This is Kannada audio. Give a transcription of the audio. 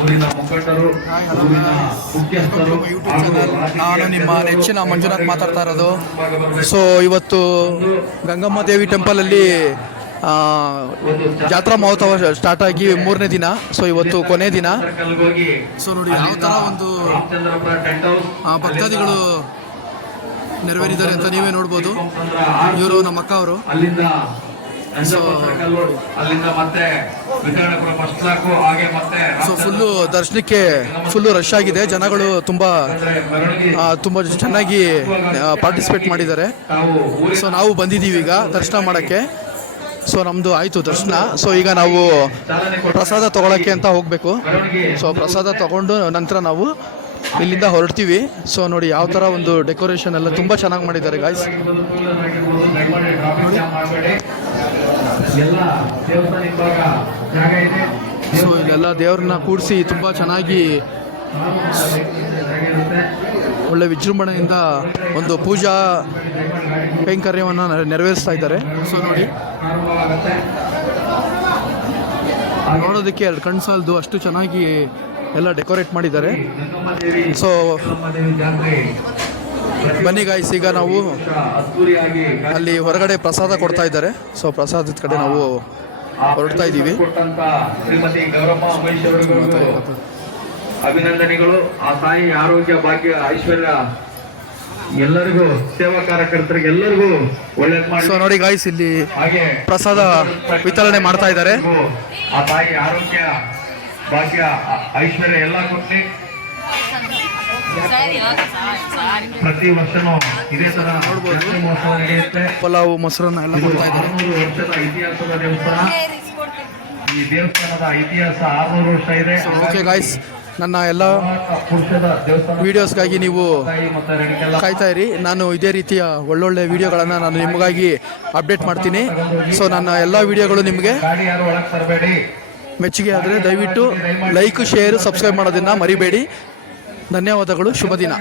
ಊರಿನ ಮುಖಂಡರು, ಊರಿನ ಮುಖ್ಯಸ್ಥರು, ನಾನು ನಿಮ್ಮ ನೆಚ್ಚಿನ ಮಂಜುನಾಥ್ ಮಾತಾಡ್ತಾ ಇರೋದು. ಸೊ ಇವತ್ತು ಗಂಗಮ್ಮ ದೇವಿ ಟೆಂಪಲಲ್ಲಿ ಜಾತ್ರಾ ಮಹೋತ್ಸವ ಸ್ಟಾರ್ಟ್ ಆಗಿ 3ನೇ ದಿನ. ಸೊ ಇವತ್ತು ಕೊನೆ ದಿನ. ಸೊ ನೋಡಿ ಯಾವ ಥರ ಒಂದು ಭಕ್ತಾದಿಗಳು ನೆರವೇರಿದ್ದಾರೆ ಅಂತ ನೀವೇ ನೋಡ್ಬೋದು. ಇವರು ನಮ್ಮ ಅಕ್ಕ ಅವರು. ಸೊ ಫುಲ್ಲು ದರ್ಶನಕ್ಕೆ ಫುಲ್ಲು ರಶ್ ಆಗಿದೆ. ಜನಗಳು ತುಂಬ ಚೆನ್ನಾಗಿ ಪಾರ್ಟಿಸಿಪೇಟ್ ಮಾಡಿದ್ದಾರೆ. ಸೊ ನಾವು ಬಂದಿದ್ದೀವಿ ಈಗ ದರ್ಶನ ಮಾಡೋಕ್ಕೆ. ಸೊ ನಮ್ಮದು ಆಯಿತು ದರ್ಶನ. ಸೊ ಈಗ ನಾವು ಪ್ರಸಾದ ತೊಗೊಳಕ್ಕೆ ಅಂತ ಹೋಗಬೇಕು. ಸೊ ಪ್ರಸಾದ ತೊಗೊಂಡು ನಂತರ ನಾವು ಇಲ್ಲಿಂದ ಹೊರಡ್ತೀವಿ. ಸೊ ನೋಡಿ ಯಾವ ಥರ ಒಂದು ಡೆಕೋರೇಷನ್ ಎಲ್ಲ ತುಂಬ ಚೆನ್ನಾಗಿ ಮಾಡಿದ್ದಾರೆ ಗಾಯ್ಸ್. ಸೊ ಇಲ್ಲೆಲ್ಲ ದೇವ್ರನ್ನ ಕೂಡಿಸಿ ತುಂಬ ಚೆನ್ನಾಗಿ ಒಳ್ಳೆ ವಿಜೃಂಭಣೆಯಿಂದ ಒಂದು ಪೂಜಾ ಕೈಂಕರ್ಯವನ್ನು ನೆರವೇರಿಸ್ತಾ ಇದ್ದಾರೆ. ಸೊ ನೋಡಿ ನೋಡೋದಕ್ಕೆ ಎರಡು ಕಣ್ಣು ಸಾಲದು ಅಷ್ಟು ಚೆನ್ನಾಗಿ ಎಲ್ಲ ಡೆಕೋರೇಟ್ ಮಾಡಿದ್ದಾರೆ. ಸೊ ಬನ್ನಿ ಗಾಯ್ಸ್, ಈಗ ನಾವು ಅಲ್ಲಿ ಹೊರಗಡೆ ಪ್ರಸಾದ ಕೊಡ್ತಾ ಇದ್ದಾರೆ. ಸೊ ಪ್ರಸಾದದ ಕಡೆ ನಾವು ಹೊರಡ್ತಾ ಇದ್ದೀವಿ. ಅಭಿನಂದನೆಗಳು. ಆ ತಾಯಿ ಆರೋಗ್ಯ, ಭಾಗ್ಯ, ಐಶ್ವರ್ಯ ಎಲ್ಲರಿಗೂ, ಸೇವಾ ಕಾರ್ಯಕರ್ತರಿಗೆ ಎಲ್ಲರಿಗೂ ಒಳ್ಳೇದು ಮಾಡಿ. ಸೊ ನೋಡಿ ಗಾಯ್ಸ್, ಇಲ್ಲಿ ಪ್ರಸಾದ ವಿತರಣೆ ಮಾಡ್ತಾ ಇದ್ದಾರೆ. ಆ ತಾಯಿ ಆರೋಗ್ಯ, ಭಾಗ್ಯ, ಐಶ್ವರ್ಯ ಎಲ್ಲ ಕೊಟ್ಟು ಪ್ರತಿ ವರ್ಷನೂ ಇದೇ ತರ ಮಹೋತ್ಸವ ನಡೆಯುತ್ತೆ. ಪಲಾವು, ಮೊಸರನ್ನ ಎಲ್ಲ ಕೊಡ್ತಾ ಇದ್ದಾರೆ. 600 ವರ್ಷದ ಇತಿಹಾಸದ ದೇವಸ್ಥಾನ. ಈ ದೇವಸ್ಥಾನದ ಇತಿಹಾಸ 600 ವರ್ಷ ಇದೆ. ಓಕೆ ಗಾಯ್ಸ್, ನನ್ನ ಎಲ್ಲ ವಿಡಿಯೋಸ್ಗಾಗಿ ನೀವು ಕಾಯ್ತಾ ಇರಿ. ನಾನು ಇದೇ ರೀತಿಯ ಒಳ್ಳೊಳ್ಳೆ ವಿಡಿಯೋಗಳನ್ನು ನಾನು ನಿಮಗಾಗಿ ಅಪ್ಡೇಟ್ ಮಾಡ್ತೀನಿ. ಸೊ ನನ್ನ ಎಲ್ಲ ವಿಡಿಯೋಗಳು ನಿಮಗೆ ಮೆಚ್ಚುಗೆ ಆದರೆ ದಯವಿಟ್ಟು ಲೈಕ್, ಶೇರ್, ಸಬ್ಸ್ಕ್ರೈಬ್ ಮಾಡೋದನ್ನು ಮರಿಬೇಡಿ. ಧನ್ಯವಾದಗಳು. ಶುಭ ದಿನ.